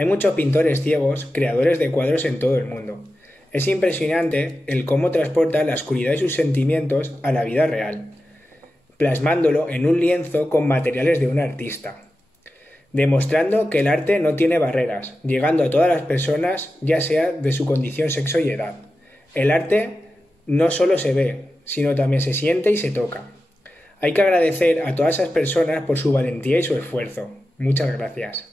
Hay muchos pintores ciegos, creadores de cuadros en todo el mundo. Es impresionante el cómo transporta la oscuridad de sus sentimientos a la vida real, plasmándolo en un lienzo con materiales de un artista, demostrando que el arte no tiene barreras, llegando a todas las personas, ya sea de su condición, sexo y edad. El arte no solo se ve, sino también se siente y se toca. Hay que agradecer a todas esas personas por su valentía y su esfuerzo. Muchas gracias.